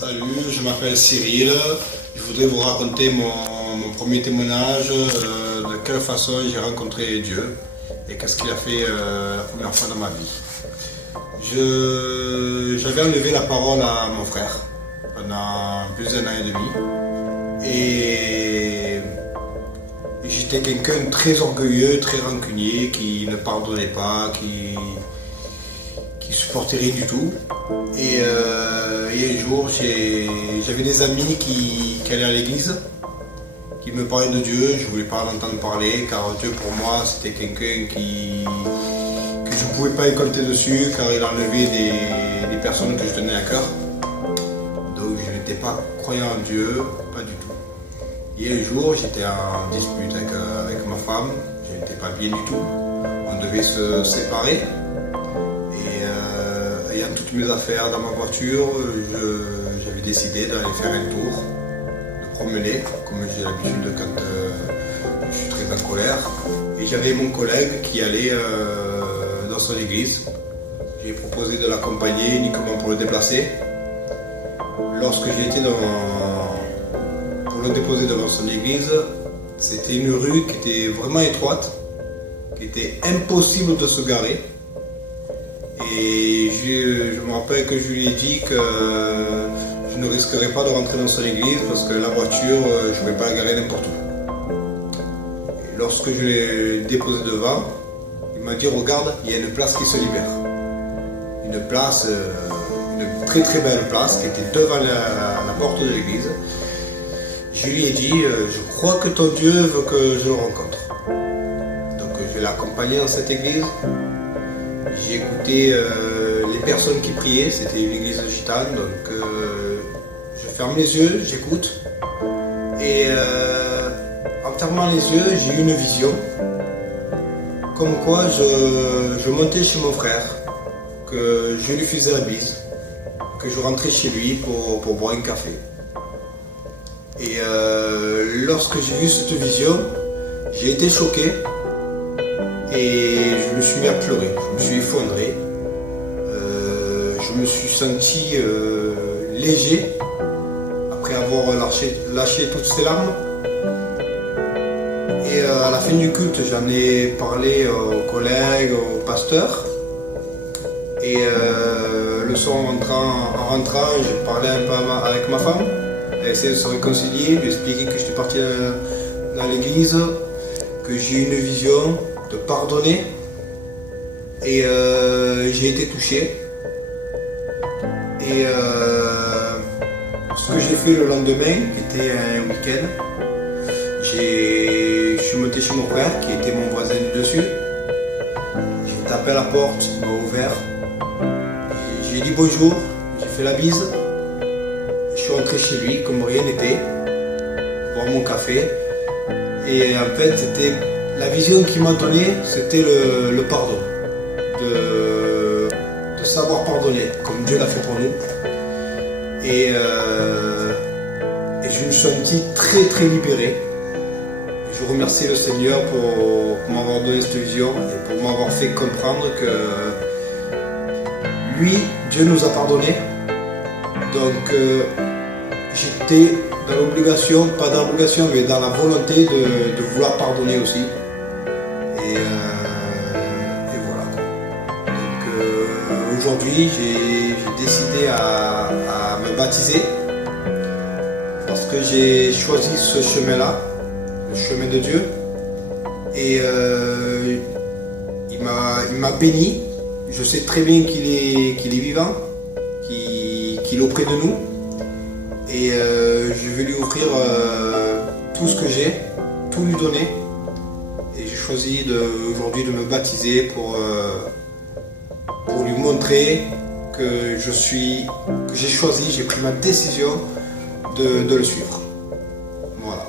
Salut, je m'appelle Cyril. Je voudrais vous raconter mon premier témoignage, de quelle façon j'ai rencontré Dieu et qu'est-ce qu'il a fait la première fois dans ma vie. J'avais enlevé la parole à mon frère pendant plus d'un an et demi et j'étais quelqu'un de très orgueilleux, très rancunier, qui ne pardonnait pas, qui supportait rien du tout. Et un jour, j'avais des amis qui allaient à l'église, qui me parlaient de Dieu. Je ne voulais pas l'entendre parler, car Dieu pour moi c'était quelqu'un que je ne pouvais pas y compter dessus, car il enlevait des personnes que je tenais à cœur. Donc je n'étais pas croyant en Dieu, pas du tout. Et un jour, j'étais en dispute avec ma femme, je n'étais pas bien du tout. On devait se séparer. Ayant toutes mes affaires dans ma voiture, j'avais décidé d'aller faire un tour, de promener, comme j'ai l'habitude quand je suis très en colère. Et j'avais mon collègue qui allait dans son église. J'ai proposé de l'accompagner uniquement pour le déplacer. Lorsque j'ai été pour le déposer devant son église, c'était une rue qui était vraiment étroite, qui était impossible de se garer. Et je me rappelle que je lui ai dit que je ne risquerais pas de rentrer dans son église parce que la voiture, je ne pouvais pas la garer n'importe où. Et lorsque je l'ai déposé devant, il m'a dit « Regarde, il y a une place qui se libère ». Une place, une très très belle place qui était devant la porte de l'église. Je lui ai dit « Je crois que ton Dieu veut que je le rencontre ». Donc je l'ai accompagné dans cette église. J'ai écouté les personnes qui priaient, c'était une église gitane, donc je ferme les yeux, j'écoute. Et en fermant les yeux, j'ai eu une vision, comme quoi je montais chez mon frère, que je lui faisais la bise, que je rentrais chez lui pour boire un café. Et lorsque j'ai vu cette vision, j'ai été choqué. Et je me suis mis à pleurer, je me suis effondré, je me suis senti léger après avoir lâché toutes ces larmes. Et à la fin du culte, j'en ai parlé aux collègues, au pasteur. Et le soir en rentrant, j'ai parlé un peu avec ma femme, elle a essayé de se réconcilier, lui expliquer que j'étais parti dans l'église, que j'ai eu une vision de pardonner, et j'ai été touché. Et ce que j'ai fait le lendemain, qui était un week-end, je suis monté chez mon frère qui était mon voisin du dessus. J'ai tapé à la porte, il m'a ouvert. J'ai dit bonjour, j'ai fait la bise. Je suis rentré chez lui comme rien n'était, boire mon café. Et en fait, c'était la vision qu'il m'a donnée, c'était le pardon, de savoir pardonner, comme Dieu l'a fait pour nous. Et je me suis senti très très libéré. Et je remercie le Seigneur pour m'avoir donné cette vision et pour m'avoir fait comprendre que lui, Dieu nous a pardonné. Donc j'étais dans l'obligation, pas dans l'obligation, mais dans la volonté de vouloir pardonner aussi. Et voilà. Donc aujourd'hui, j'ai décidé à me baptiser parce que j'ai choisi ce chemin-là, le chemin de Dieu. Et il m'a béni. Je sais très bien qu'il est vivant, qu'il est auprès de nous. Et je vais lui offrir tout ce que j'ai, tout lui donner. Et j'ai choisi aujourd'hui de me baptiser pour lui montrer que j'ai choisi, j'ai pris ma décision de le suivre. Voilà.